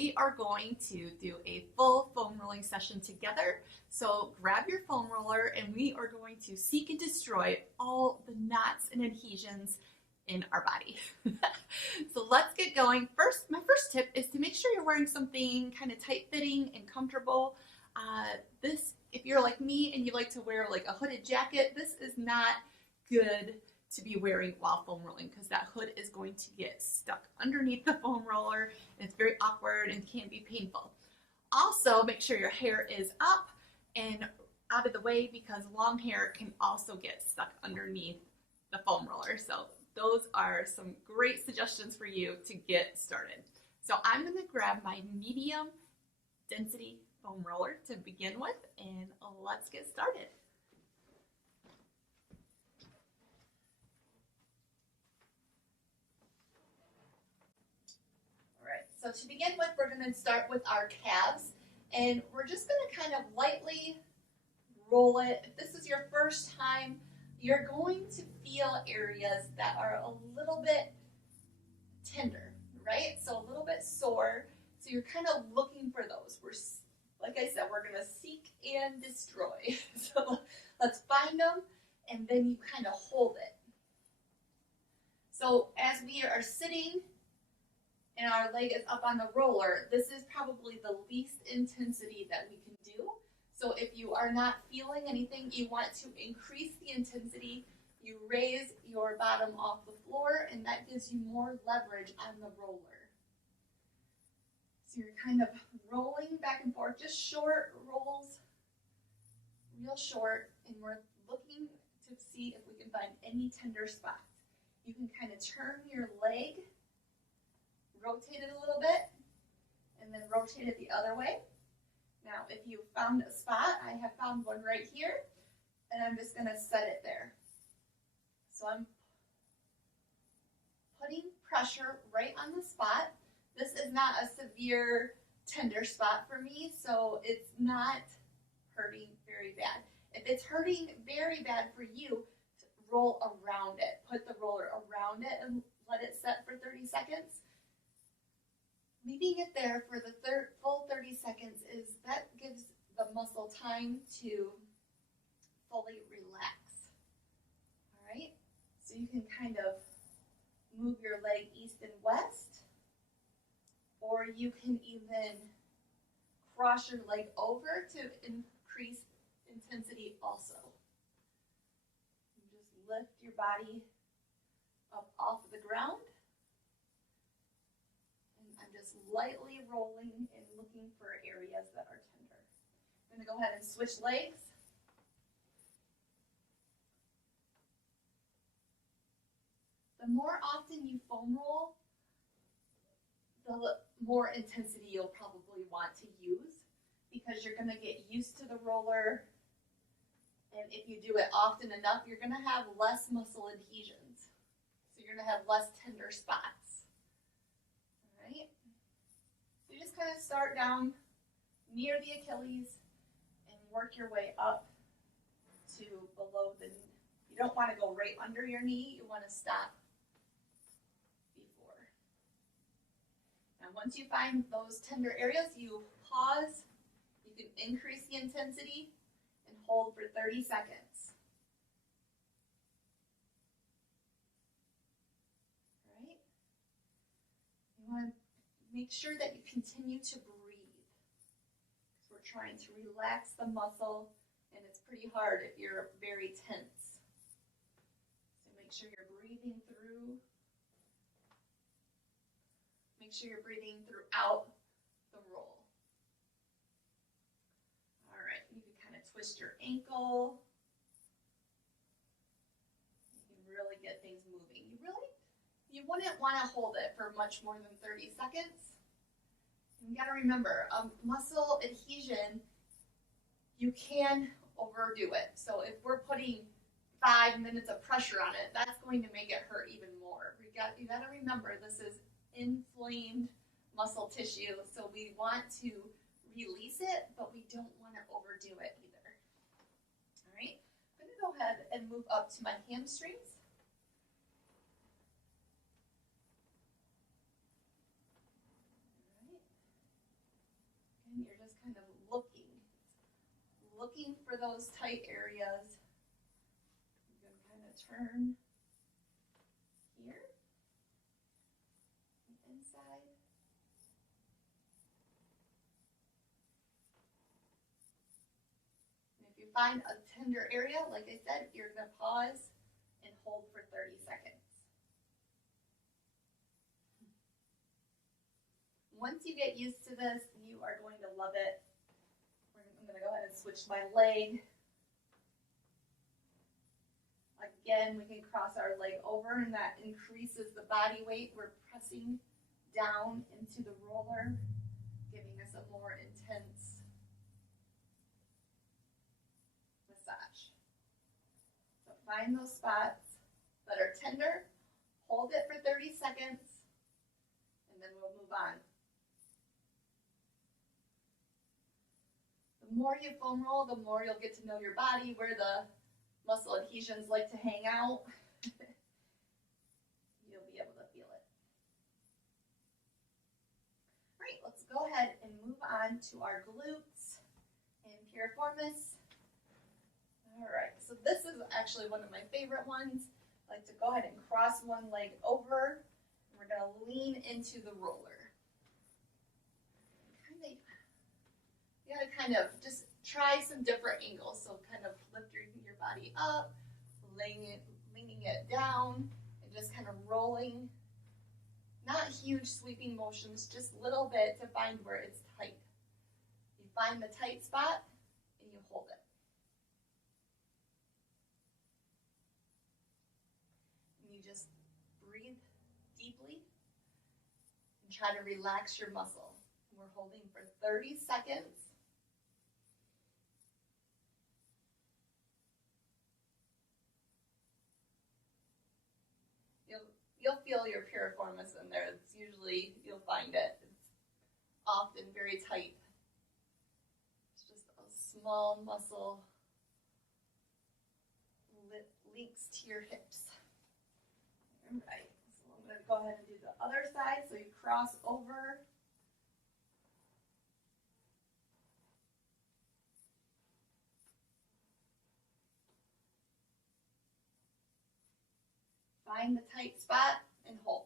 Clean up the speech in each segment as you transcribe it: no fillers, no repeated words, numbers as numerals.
we are going to do a full foam rolling session together. So grab your foam roller and we are going to seek and destroy all the knots and adhesions in our body. So let's get going. My first tip is to make sure you're wearing something kind of tight fitting and comfortable. If you're like me and you like to wear like a hooded jacket, this is not good to be wearing while foam rolling because that hood is going to get stuck underneath the foam roller and it's very awkward and can be painful. Also, make sure your hair is up and out of the way because long hair can also get stuck underneath the foam roller. So those are some great suggestions for you to get started. So I'm going to grab my medium density foam roller to begin with and let's get started. So to begin with, we're going to start with our calves, and we're just going to kind of lightly roll it. If this is your first time, you're going to feel areas that are a little bit tender, right? So a little bit sore. So you're kind of looking for those. Like I said, we're going to seek and destroy. So let's find them, and then you kind of hold it. So as we are sitting, and our leg is up on the roller, this is probably the least intensity that we can do. So if you are not feeling anything, you want to increase the intensity, you raise your bottom off the floor, and that gives you more leverage on the roller. So you're kind of rolling back and forth, just short rolls, real short, and we're looking to see if we can find any tender spots. You can kind of turn your leg, rotate it a little bit, and then rotate it the other way. Now, if you found a spot, I have found one right here, and I'm just going to set it there. So I'm putting pressure right on the spot. This is not a severe tender spot for me, so it's not hurting very bad. If it's hurting very bad for you, roll around it. Put the roller around it and let it set for 30 seconds. Leaving it there for the full 30 seconds that gives the muscle time to fully relax. All right, so you can kind of move your leg east and west, or you can even cross your leg over to increase intensity also. You just lift your body up off the ground. Just lightly rolling and looking for areas that are tender. I'm going to go ahead and switch legs. The more often you foam roll, the more intensity you'll probably want to use because you're going to get used to the roller, and if you do it often enough, you're going to have less muscle adhesions. So you're going to have less tender spots. All right? So you just kind of start down near the Achilles and work your way up to below the knee. You don't want to go right under your knee. You want to stop before. Now once you find those tender areas, you pause. You can increase the intensity and hold for 30 seconds. All right? You want to make sure that you continue to breathe because we're trying to relax the muscle, and it's pretty hard if you're very tense. So make sure you're breathing through. Make sure you're breathing throughout the roll. All right, you can kind of twist your ankle. You can really get things moving. You wouldn't want to hold it for much more than 30 seconds. You got to remember, muscle adhesion, you can overdo it. So if we're putting 5 minutes of pressure on it, that's going to make it hurt even more. You got to remember, this is inflamed muscle tissue, so we want to release it, but we don't want to overdo it either. All right, I'm going to go ahead and move up to my hamstrings. for those tight areas. You can kind of turn here, the inside. And if you find a tender area, like I said, you're going to pause and hold for 30 seconds. Once you get used to this, you are going to love it. I'm going to go ahead and switch my leg. Again, we can cross our leg over, and that increases the body weight. We're pressing down into the roller, giving us a more intense massage. So find those spots that are tender, hold it for 30 seconds, and then we'll move on. The more you foam roll, the more you'll get to know your body, where the muscle adhesions like to hang out. You'll be able to feel it. All right, let's go ahead and move on to our glutes and piriformis. All right, so this is actually one of my favorite ones. I like to go ahead and cross one leg over. We're going to lean into the roller. You got to kind of just try some different angles. So kind of lift your body up, leaning it down, and just kind of rolling. Not huge sweeping motions, just a little bit to find where it's tight. You find the tight spot and you hold it. And you just breathe deeply and try to relax your muscle. We're holding for 30 seconds. You'll feel your piriformis in there. It's usually, you'll find it. It's often very tight. It's just a small muscle links to your hips. All right, so I'm going to go ahead and do the other side. So you cross over. Find the tight spot and hold.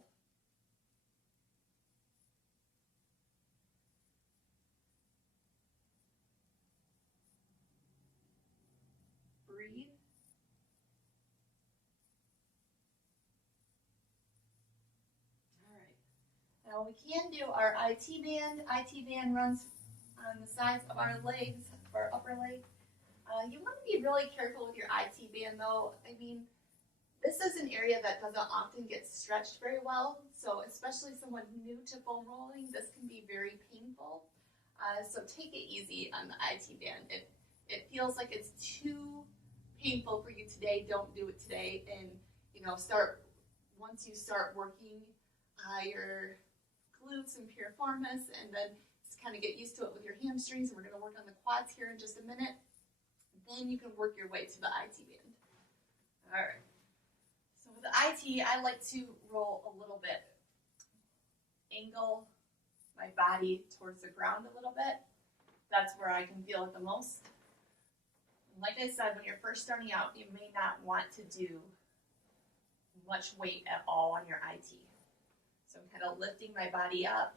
Breathe. All right. Now we can do our IT band. IT band runs on the sides of our legs, of our upper leg. You want to be really careful with your IT band though. I mean, this is an area that doesn't often get stretched very well, so especially someone new to foam rolling, this can be very painful. So take it easy on the IT band. If it feels like it's too painful for you today, don't do it today. And once you start working your glutes and piriformis, and then just kind of get used to it with your hamstrings, and we're going to work on the quads here in just a minute, then you can work your way to the IT band. All right. So with the IT, I like to roll a little bit, angle my body towards the ground a little bit. That's where I can feel it the most. And like I said, when you're first starting out, you may not want to do much weight at all on your IT. So I'm kind of lifting my body up,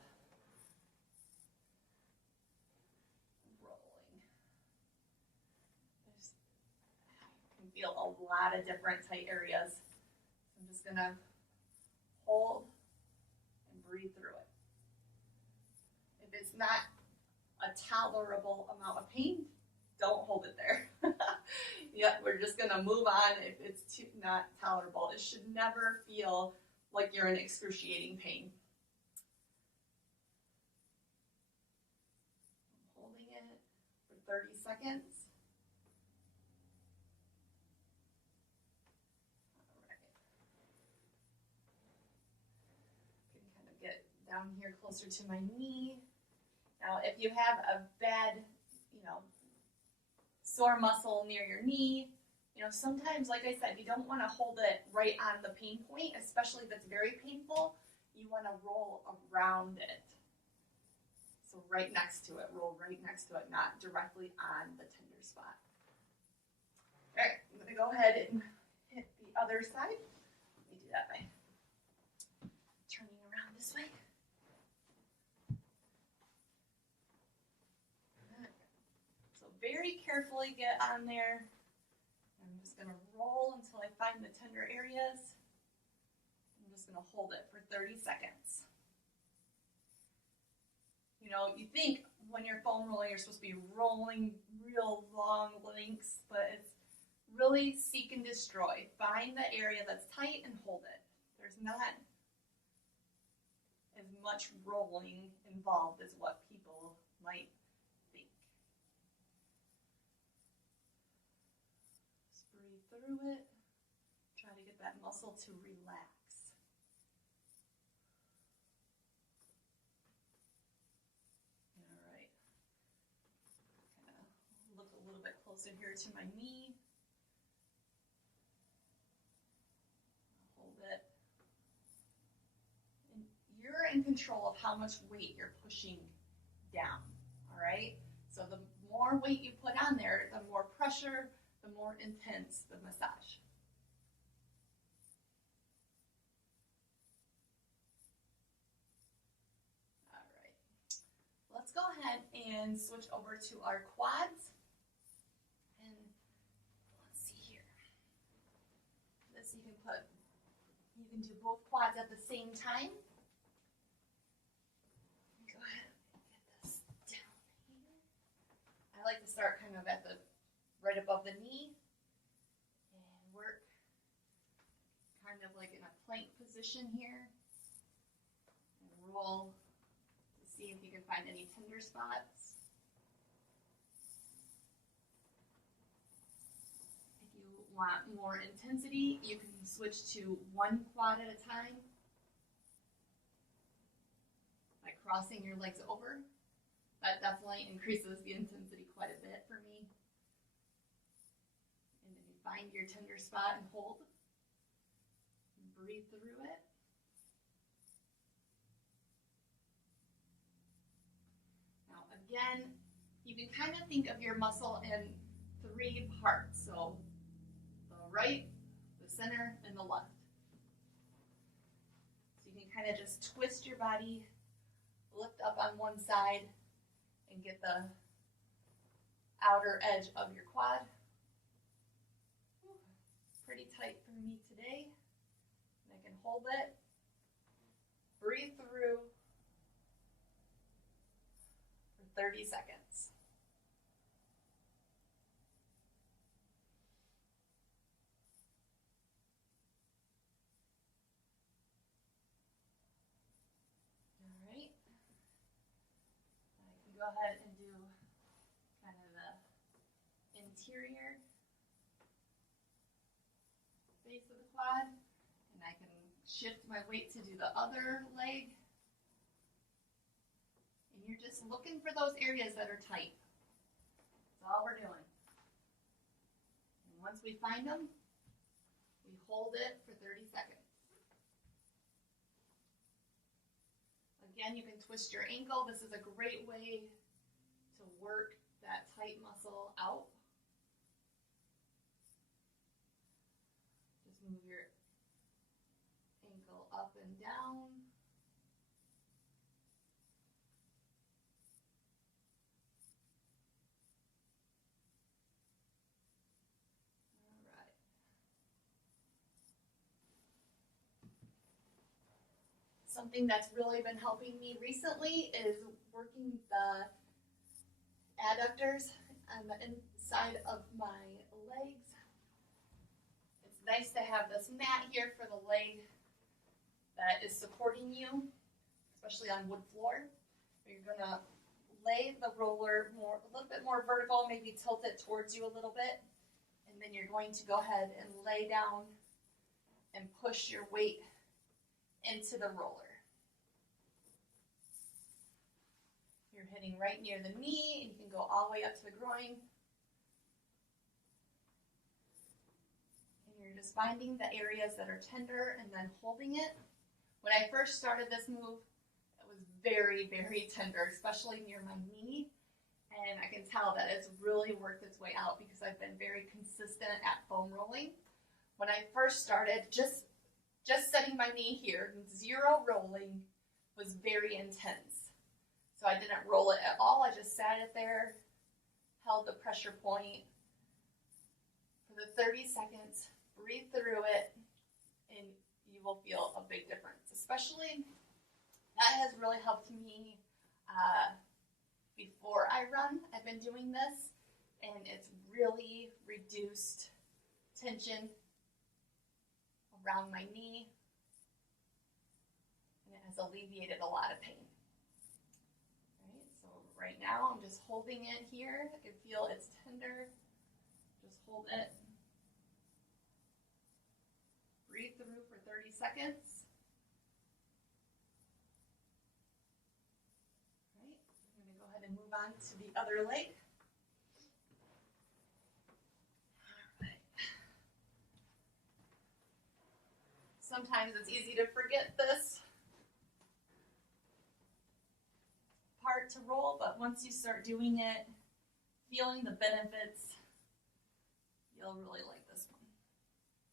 rolling. I can feel a lot of different tight areas. I'm just going to hold and breathe through it. If it's not a tolerable amount of pain, don't hold it there. Yep, we're just going to move on if it's not tolerable. It should never feel like you're in excruciating pain. I'm holding it for 30 seconds. Down here closer to my knee. Now, if you have a bad, sore muscle near your knee, sometimes, like I said, you don't want to hold it right on the pain point, especially if it's very painful. You want to roll around it. So right next to it, roll right next to it, not directly on the tender spot. right, I'm gonna go ahead and hit the other side. Let me do that by turning around this way. So very carefully get on there. I'm just gonna roll until I find the tender areas. I'm just gonna hold it for 30 seconds. You know, you think when you're foam rolling, you're supposed to be rolling real long lengths, but it's really seek and destroy. Find the area that's tight and hold it. There's not as much rolling involved as what people might think. Just breathe through it. Try to get that muscle to relax. All right. Kind of look a little bit closer here to my knee. Hold it. And you're in control of how much weight you're pushing down. All right. So the more weight you put on there, the more pressure, the more intense the massage. All right. Let's go ahead and switch over to our quads. And let's see here. This you can do both quads at the same time. Go ahead and get this down here. I like to start kind of at the right above the knee and work kind of like in a plank position here. And roll to see if you can find any tender spots. If you want more intensity, you can switch to one quad at a time by crossing your legs over. That definitely increases the intensity quite a bit for me. And then you find your tender spot and hold. And breathe through it. Now again, you can kind of think of your muscle in 3 parts. So the right, the center, and the left. So you can kind of just twist your body, lift up on one side, and get the outer edge of your quad. Pretty tight for me today. And I can hold it, breathe through for 30 seconds. All right. I can go ahead and do kind of the interior base of the quad, and I can shift my weight to do the other leg. And you're just looking for those areas that are tight. That's all we're doing. And once we find them, we hold it for 30 seconds. Again, you can twist your ankle. This is a great way to work that tight muscle out. Just move your ankle up and down. All right. Something that's really been helping me recently is working the adductors on the inside of my legs. It's nice to have this mat here for the leg that is supporting you, especially on wood floor. You're gonna lay the roller a little bit more vertical, maybe tilt it towards you a little bit, and then you're going to go ahead and lay down and push your weight into the roller. You're hitting right near the knee, and you can go all the way up to the groin. And you're just finding the areas that are tender and then holding it. When I first started this move, it was very, very tender, especially near my knee. And I can tell that it's really worked its way out because I've been very consistent at foam rolling. When I first started, just setting my knee here, zero rolling, was very intense. So I didn't roll it at all. I just sat it there, held the pressure point for the 30 seconds, breathe through it, and you will feel a big difference. Especially, that has really helped me before I run. I've been doing this, and it's really reduced tension around my knee, and it has alleviated a lot of pain. Right, so right now I'm just holding it here. I can feel it's tender. Just hold it. Breathe through for 30 seconds. All right, I'm going to go ahead and move on to the other leg. Sometimes it's easy to forget this part to roll, but once you start doing it, feeling the benefits, you'll really like this one.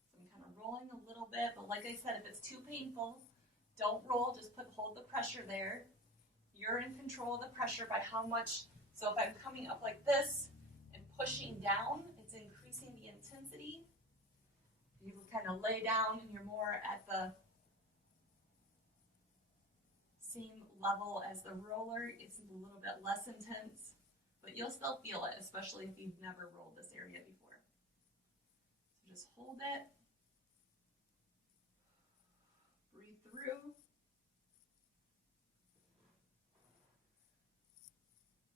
So I'm kind of rolling a little bit, but like I said, if it's too painful, don't roll, just hold the pressure there. You're in control of the pressure by how much, so if I'm coming up like this and pushing down, it's increasing the intensity. You kind of lay down and you're more at the same level as the roller. It's a little bit less intense, but you'll still feel it, especially if you've never rolled this area before. So just hold it, breathe through,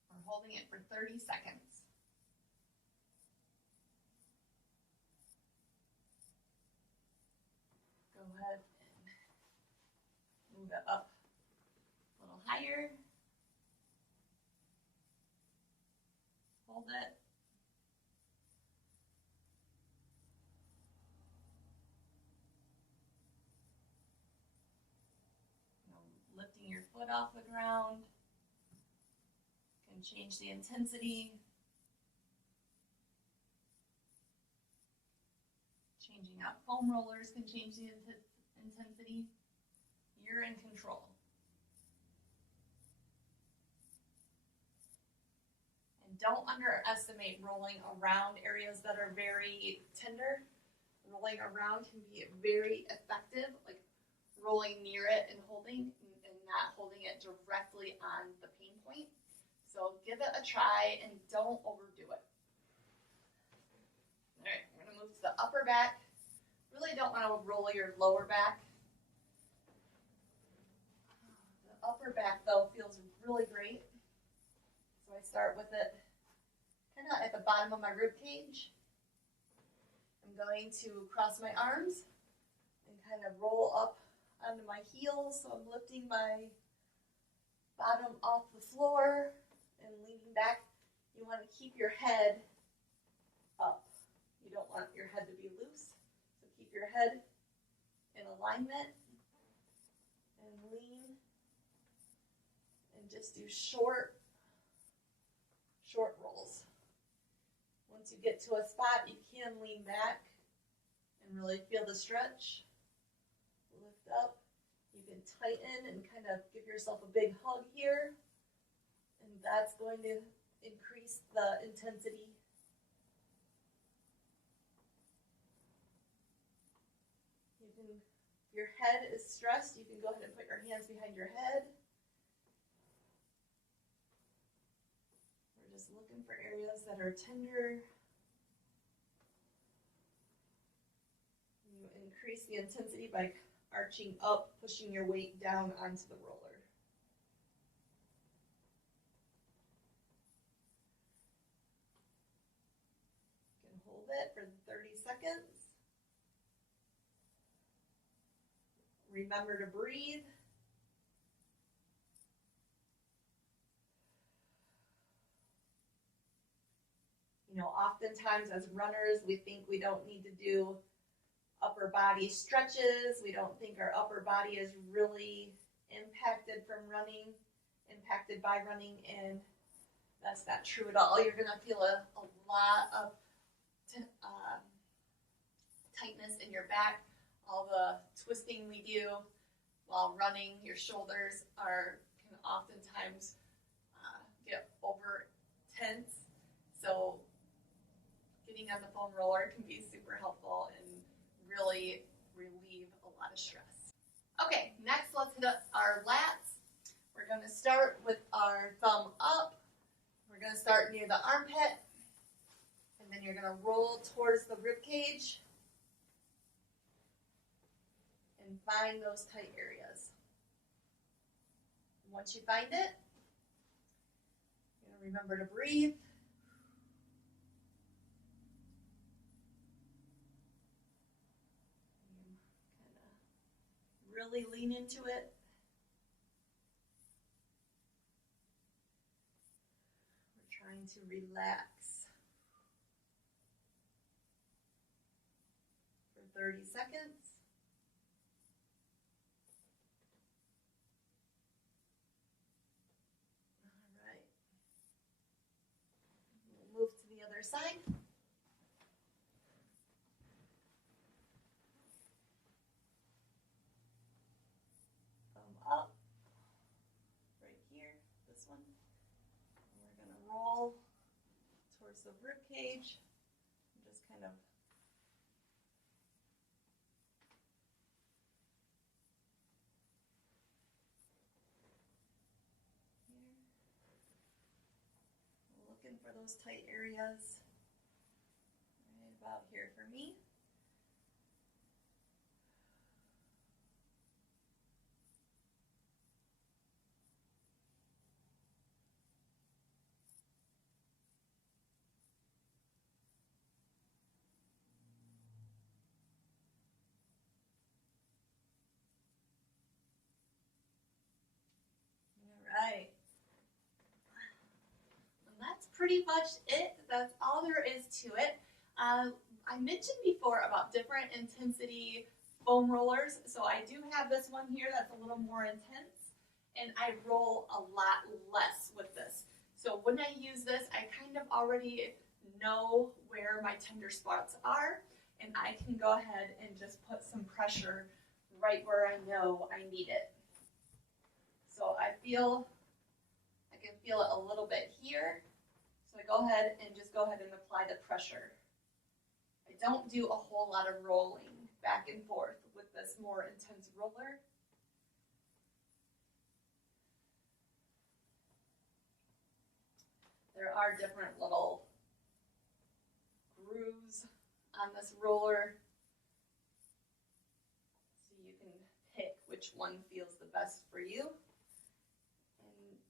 or holding it for 30 seconds. Go ahead and move it up a little higher. Hold it. Lifting your foot off the ground can change the intensity. Changing out foam rollers can change the intensity. You're in control. And don't underestimate rolling around areas that are very tender. Rolling around can be very effective, like rolling near it and holding, and not holding it directly on the pain point. So give it a try and don't overdo it. All right, we're gonna move to the upper back. Really don't want to roll your lower back. The upper back though feels really great. So I start with it kind of at the bottom of my rib cage. I'm going to cross my arms and kind of roll up onto my heels. So I'm lifting my bottom off the floor and leaning back. You want to keep your head up. You don't want your head to be loose. So keep your head in alignment and lean and just do short rolls. Once you get to a spot, you can lean back and really feel the stretch. Lift up. You can tighten and kind of give yourself a big hug here. And that's going to increase the intensity. You can, if your head is stressed, you can go ahead and put your hands behind your head. We're just looking for areas that are tender. You increase the intensity by arching up, pushing your weight down onto the roller. You can hold it for 30 seconds. Remember to breathe. You know, oftentimes as runners, we think we don't need to do upper body stretches. We don't think our upper body is really impacted by running, and That's not true at all. You're gonna feel a lot of tightness in your back. All the twisting we do while running, your shoulders can oftentimes get over tense. So getting on the foam roller can be super helpful and really relieve a lot of stress. Okay, next let's hit up our lats. We're going to start with our thumb up. We're going to start near the armpit, and then you're going to roll towards the rib cage and find those tight areas. Once you find it, you're going to remember to breathe. Really lean into it. We're trying to relax for 30 seconds. All right. We'll move to the other side. Up right here, this one. And we're going to roll towards the rib cage and just kind of here. Looking for those tight areas right about here for me. Right. And that's pretty much it. That's all there is to it. I mentioned before about different intensity foam rollers. So I do have this one here that's a little more intense, and I roll a lot less with this. So when I use this, I kind of already know where my tender spots are, and I can go ahead and just put some pressure right where I know I need it. So I can feel it a little bit here. So I go ahead and apply the pressure. I don't do a whole lot of rolling back and forth with this more intense roller. There are different little grooves on this roller, so you can pick which one feels the best for you.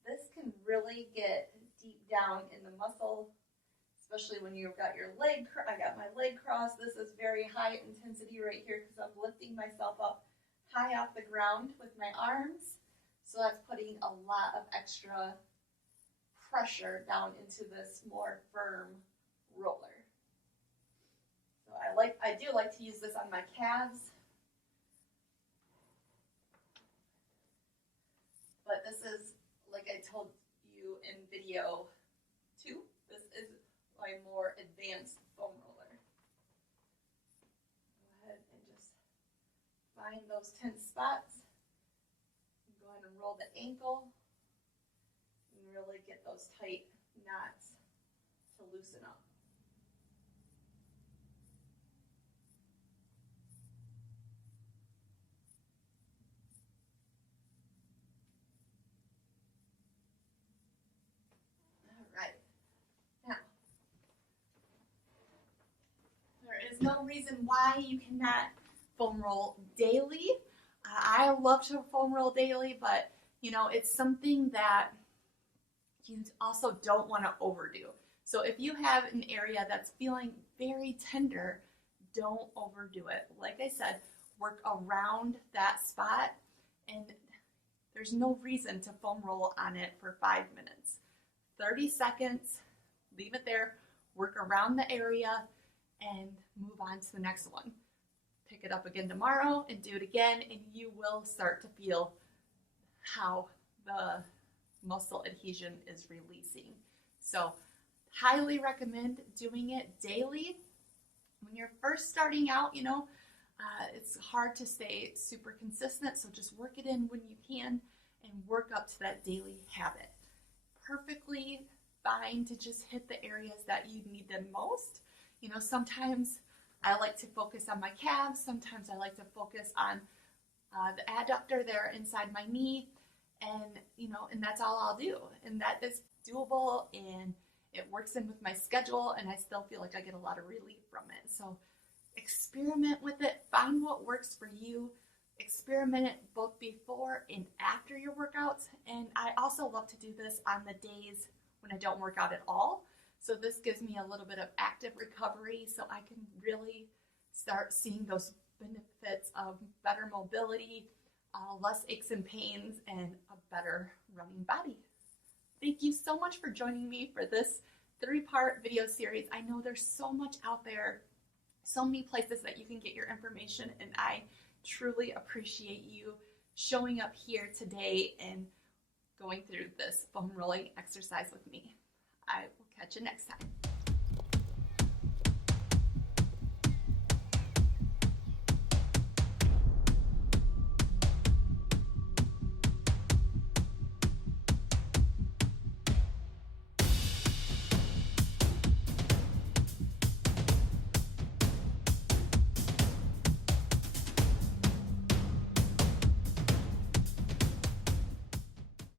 This can really get deep down in the muscle, especially when you've got your leg. I got my leg crossed. This is very high intensity right here because I'm lifting myself up high off the ground with my arms. So that's putting a lot of extra pressure down into this more firm roller. So I do like to use this on my calves. But this is, like I told you in video 2, this is my more advanced foam roller. Go ahead and just find those tense spots. Go ahead and roll the ankle and really get those tight knots to loosen up. No reason why you cannot foam roll daily. I love to foam roll daily, but you know, it's something that you also don't want to overdo. So if you have an area that's feeling very tender, don't overdo it. Like I said, work around that spot, and there's no reason to foam roll on it for 5 minutes. 30 seconds, leave it there, work around the area, and move on to the next one. Pick it up again tomorrow and do it again, and you will start to feel how the muscle adhesion is releasing. So highly recommend doing it daily. When you're first starting out, it's hard to stay super consistent, so just work it in when you can and work up to that daily habit. Perfectly fine to just hit the areas that you need them most. Sometimes I like to focus on my calves, sometimes I like to focus on the adductor there inside my knee, and that's all I'll do. And that is doable, and it works in with my schedule, and I still feel like I get a lot of relief from it. So experiment with it, find what works for you, experiment it both before and after your workouts. And I also love to do this on the days when I don't work out at all. So this gives me a little bit of active recovery so I can really start seeing those benefits of better mobility, less aches and pains, and a better running body. Thank you so much for joining me for this 3-part video series. I know there's so much out there, so many places that you can get your information, and I truly appreciate you showing up here today and going through this foam rolling exercise with me. I will catch you next time.